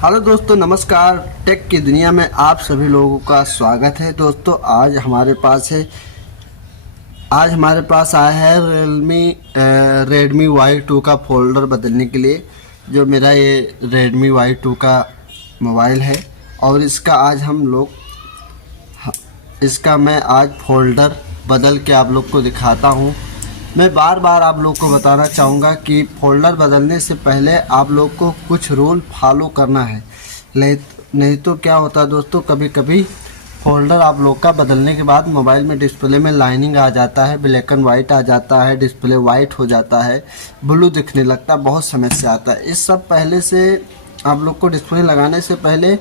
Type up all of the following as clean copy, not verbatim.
Hello दोस्तों, नमस्कार। Take की दुनिया में आप सभी लोगों का स्वागत है। दोस्तों आज हमारे पास आया है रेडमी Y2 का फोल्डर बदलने के लिए। जो मेरा ये रेडमी Y2 का मोबाइल है और इसका मैं आज फोल्डर बदल के आप लोग को दिखाता हूँ। मैं बार बार आप लोग को बताना चाहूँगा कि फोल्डर बदलने से पहले आप लोग को कुछ रूल फॉलो करना है। नहीं तो क्या होता है दोस्तों, कभी कभी फोल्डर आप लोग का बदलने के बाद मोबाइल में डिस्प्ले में लाइनिंग आ जाता है, ब्लैक एंड वाइट आ जाता है, डिस्प्ले वाइट हो जाता है, ब्लू दिखने लगता है, बहुत समस्या आता है। इस सब पहले से आप लोग को डिस्प्ले लगाने से पहले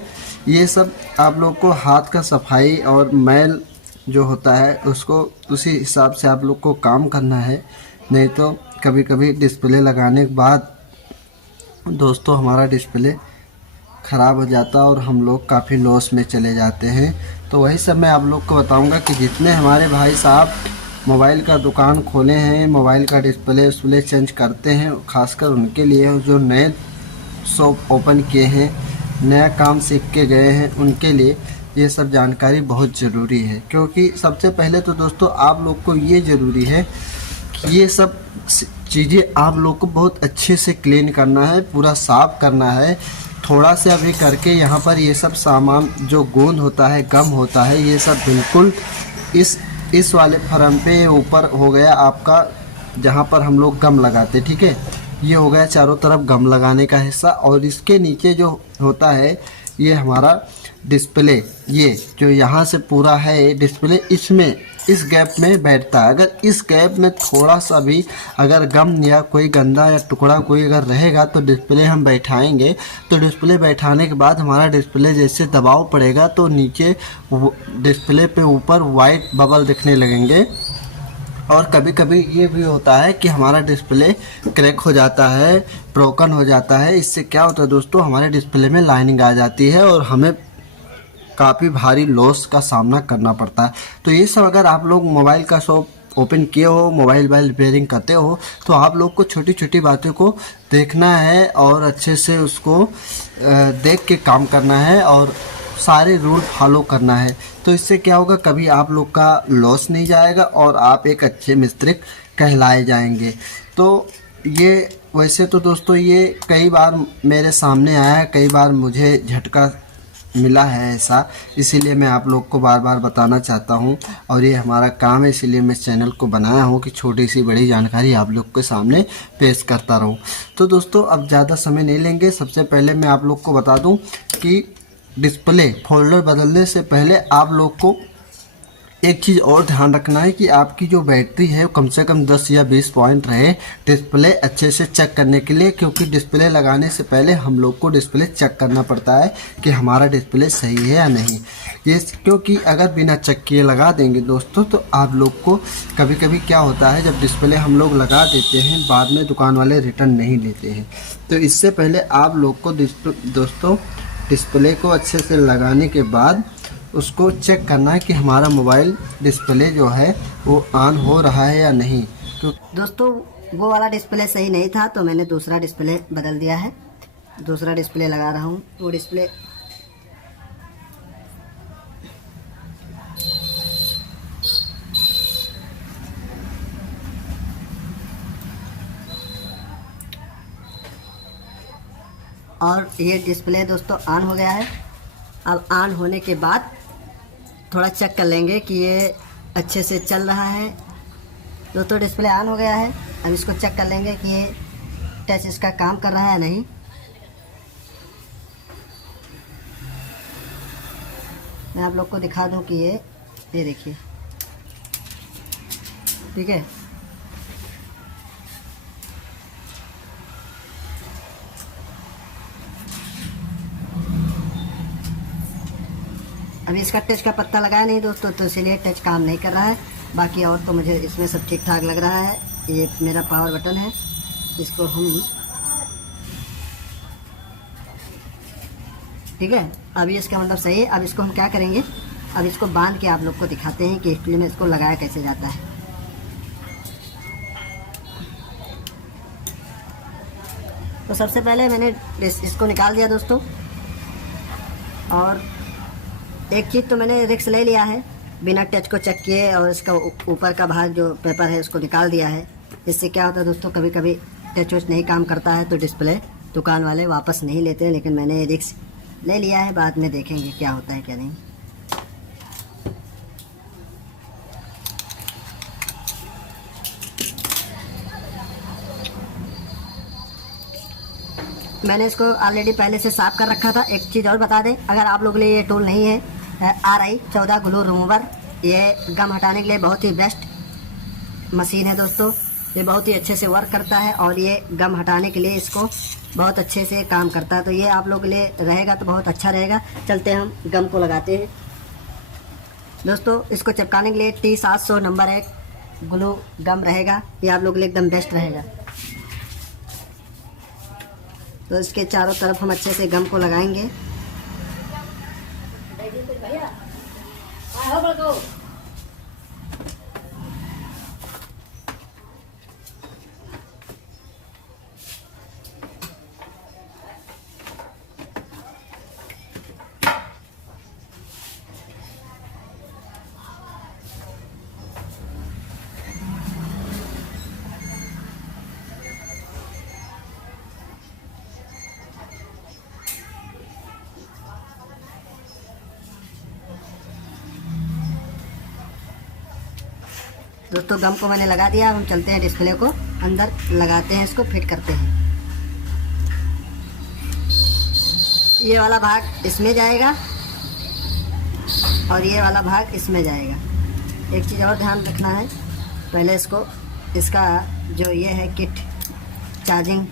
ये सब आप लोग को हाथ का सफाई और मैल जो होता है उसको उसी हिसाब से आप लोग को काम करना है। नहीं तो कभी कभी डिस्प्ले लगाने के बाद दोस्तों हमारा डिस्प्ले ख़राब हो जाता है और हम लोग काफ़ी लॉस में चले जाते हैं। तो वही सब मैं आप लोग को बताऊंगा कि जितने हमारे भाई साहब मोबाइल का दुकान खोले हैं, मोबाइल का डिस्प्ले चेंज करते हैं, खासकर उनके लिए जो नए शॉप ओपन किए हैं, नया काम सीख के गए हैं, उनके लिए ये सब जानकारी बहुत ज़रूरी है। क्योंकि सबसे पहले तो दोस्तों आप लोग को ये ज़रूरी है कि ये सब चीज़ें आप लोग को बहुत अच्छे से क्लीन करना है, पूरा साफ़ करना है। थोड़ा से अभी करके यहाँ पर ये सब सामान जो गोंद होता है, गम होता है, ये सब बिल्कुल इस वाले फ्रेम पे ऊपर हो गया आपका, जहाँ पर हम लोग गम लगाते, ठीक है। ये हो गया चारों तरफ गम लगाने का हिस्सा। और इसके नीचे जो होता है ये हमारा डिस्प्ले, ये जो यहाँ से पूरा है डिस्प्ले, इसमें इस गैप में बैठता है। अगर इस गैप में थोड़ा सा भी अगर गम या कोई गंदा या टुकड़ा कोई अगर रहेगा तो डिस्प्ले हम बैठाएंगे, तो डिस्प्ले बैठाने के बाद हमारा डिस्प्ले जैसे दबाव पड़ेगा तो नीचे डिस्प्ले पे ऊपर वाइट बबल दिखने लगेंगे। और कभी कभी ये भी होता है कि हमारा डिस्प्ले क्रैक हो जाता है, ब्रोकन हो जाता है। इससे क्या होता है दोस्तों, हमारे डिस्प्ले में लाइनिंग आ जाती है और हमें काफ़ी भारी लॉस का सामना करना पड़ता है। तो ये सब अगर आप लोग मोबाइल का शॉप ओपन किए हो, मोबाइल रिपेयरिंग करते हो, तो आप लोग को छोटी छोटी बातों को देखना है और अच्छे से उसको देख के काम करना है और सारे रूल फॉलो करना है। तो इससे क्या होगा, कभी आप लोग का लॉस नहीं जाएगा और आप एक अच्छे मिस्त्री कहलाए जाएंगे। तो ये वैसे तो दोस्तों ये कई बार मेरे सामने आया है, कई बार मुझे झटका मिला है ऐसा, इसीलिए मैं आप लोग को बार बार बताना चाहता हूँ। और ये हमारा काम है, इसीलिए मैं इस चैनल को बनाया हूँ कि छोटी सी बड़ी जानकारी आप लोग के सामने पेश करता रहूँ। तो दोस्तों अब ज़्यादा समय नहीं लेंगे। सबसे पहले मैं आप लोग को बता दूँ कि डिस्प्ले फोल्डर बदलने से पहले आप लोग को एक चीज़ और ध्यान रखना है कि आपकी जो बैटरी है कम से कम 10 या 20 पॉइंट रहे डिस्प्ले अच्छे से चेक करने के लिए। क्योंकि डिस्प्ले लगाने से पहले हम लोग को डिस्प्ले चेक करना पड़ता है कि हमारा डिस्प्ले सही है या नहीं। ये क्योंकि अगर बिना चेक किए लगा देंगे दोस्तों तो आप लोग को कभी कभी क्या होता है, जब डिस्प्ले हम लोग लगा देते हैं बाद में दुकान वाले रिटर्न नहीं लेते हैं। तो इससे पहले आप लोग को दोस्तों डिस्प्ले को अच्छे से लगाने के बाद उसको चेक करना है कि हमारा मोबाइल डिस्प्ले जो है वो ऑन हो रहा है या नहीं। तो दोस्तों वो वाला डिस्प्ले सही नहीं था तो मैंने दूसरा डिस्प्ले बदल दिया है, दूसरा डिस्प्ले लगा रहा हूँ। वो डिस्प्ले और ये डिस्प्ले दोस्तों ऑन हो गया है। अब ऑन होने के बाद थोड़ा चेक कर लेंगे कि ये अच्छे से चल रहा है। दोस्तों डिस्प्ले ऑन हो गया है, अब इसको चेक कर लेंगे कि ये टच इसका काम कर रहा है या नहीं। मैं आप लोग को दिखा दूं कि ये देखिए, ठीक है। अभी इसका टच का पत्ता लगाया नहीं दोस्तों, तो इसीलिए टच काम नहीं कर रहा है। बाकी और तो मुझे इसमें सब ठीक ठाक लग रहा है। ये मेरा पावर बटन है, इसको हम ठीक है। अभी इसका मतलब सही है। अब इसको हम क्या करेंगे, अब इसको बांध के आप लोग को दिखाते हैं कि डिस्प्ले में इसको लगाया कैसे जाता है। तो सबसे पहले मैंने इसको निकाल दिया दोस्तों। और एक चीज़ तो मैंने रिक्स ले लिया है, बिना टच को चेक किए और इसका ऊपर का भाग जो पेपर है उसको निकाल दिया है। इससे क्या होता है दोस्तों, कभी कभी टच वच नहीं काम करता है तो डिस्प्ले दुकान वाले वापस नहीं लेते, लेकिन मैंने रिक्स ले लिया है, बाद में देखेंगे क्या होता है क्या नहीं। मैंने इसको ऑलरेडी पहले से साफ़ कर रखा था। एक चीज़ और बता दें, अगर आप लोगों के लिए ये टूल नहीं है, RI14 ग्लू रिमूवर, ये गम हटाने के लिए बहुत ही बेस्ट मशीन है दोस्तों। ये बहुत ही अच्छे से वर्क करता है और ये गम हटाने के लिए इसको बहुत अच्छे से काम करता है। तो ये आप लोगों के लिए रहेगा तो बहुत अच्छा रहेगा। चलते हैं हम गम को लगाते हैं दोस्तों। इसको चिपकाने के लिए T700 नंबर 1 ग्लू गम रहेगा, ये आप लोगों के लिए एकदम बेस्ट रहेगा। तो इसके चारों तरफ हम अच्छे से गम को लगाएंगे। दोस्तों गम को मैंने लगा दिया। अब हम चलते हैं डिस्प्ले को अंदर लगाते हैं, इसको फिट करते हैं। ये वाला भाग इसमें जाएगा और ये वाला भाग इसमें जाएगा। एक चीज़ और ध्यान रखना है, पहले इसका जो ये है किट चार्जिंग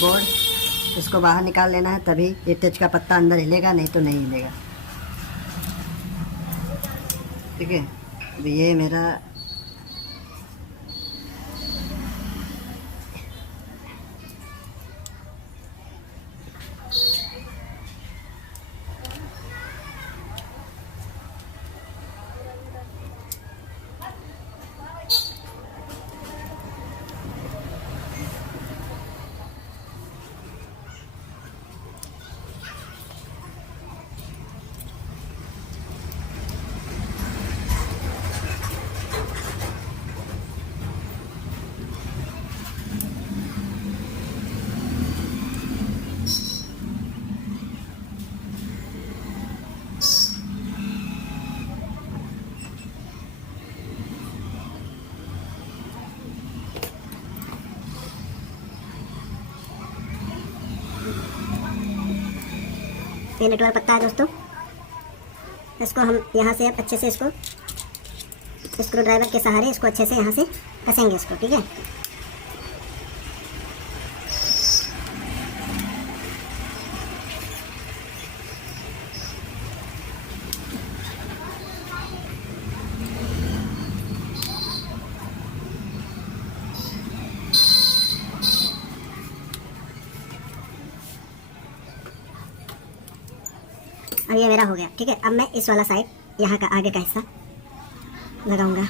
बोर्ड, इसको बाहर निकाल लेना है, तभी ये टच का पत्ता अंदर हिलेगा, नहीं तो नहीं हिलेगा। ठीक है, अब ये मेरा ये नेटवर्क पत्ता है दोस्तों। इसको हम यहाँ से अब अच्छे से इसको स्क्रू ड्राइवर के सहारे इसको अच्छे से यहाँ से कसेंगे इसको। ठीक है, अब ये मेरा हो गया। ठीक है, अब मैं इस वाला साइड यहाँ का आगे का हिस्सा लगाऊंगा।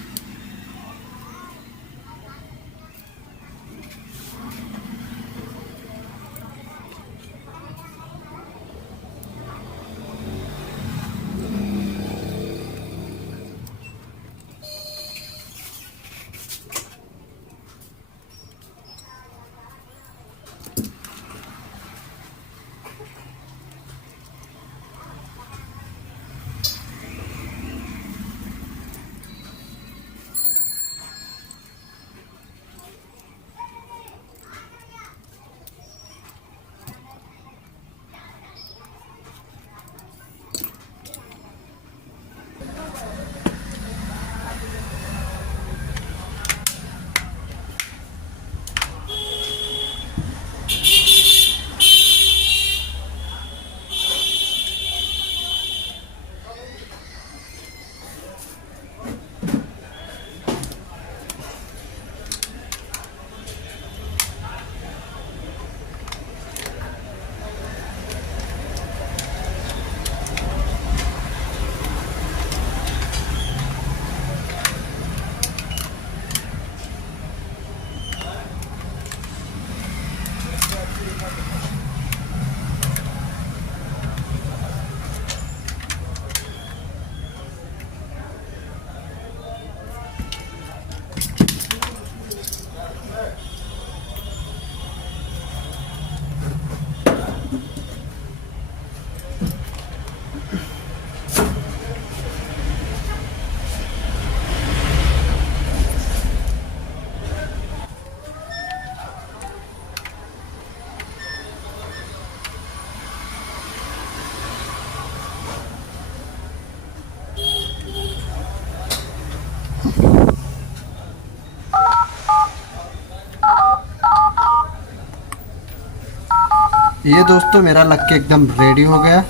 ये दोस्तों मेरा लग के एकदम रेडी हो गया।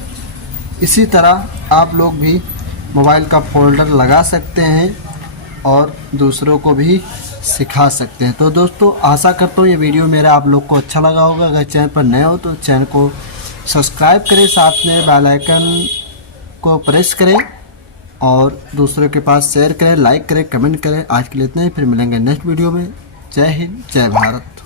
इसी तरह आप लोग भी मोबाइल का फोल्डर लगा सकते हैं और दूसरों को भी सिखा सकते हैं। तो दोस्तों आशा करता हूँ ये वीडियो मेरा आप लोग को अच्छा लगा होगा। अगर चैनल पर नए हो तो चैनल को सब्सक्राइब करें, साथ में बेल आइकन को प्रेस करें और दूसरों के पास शेयर करें, लाइक करें, कमेंट करें। आज के लिए इतना ही, फिर मिलेंगे नेक्स्ट वीडियो में। जय हिंद, जय भारत।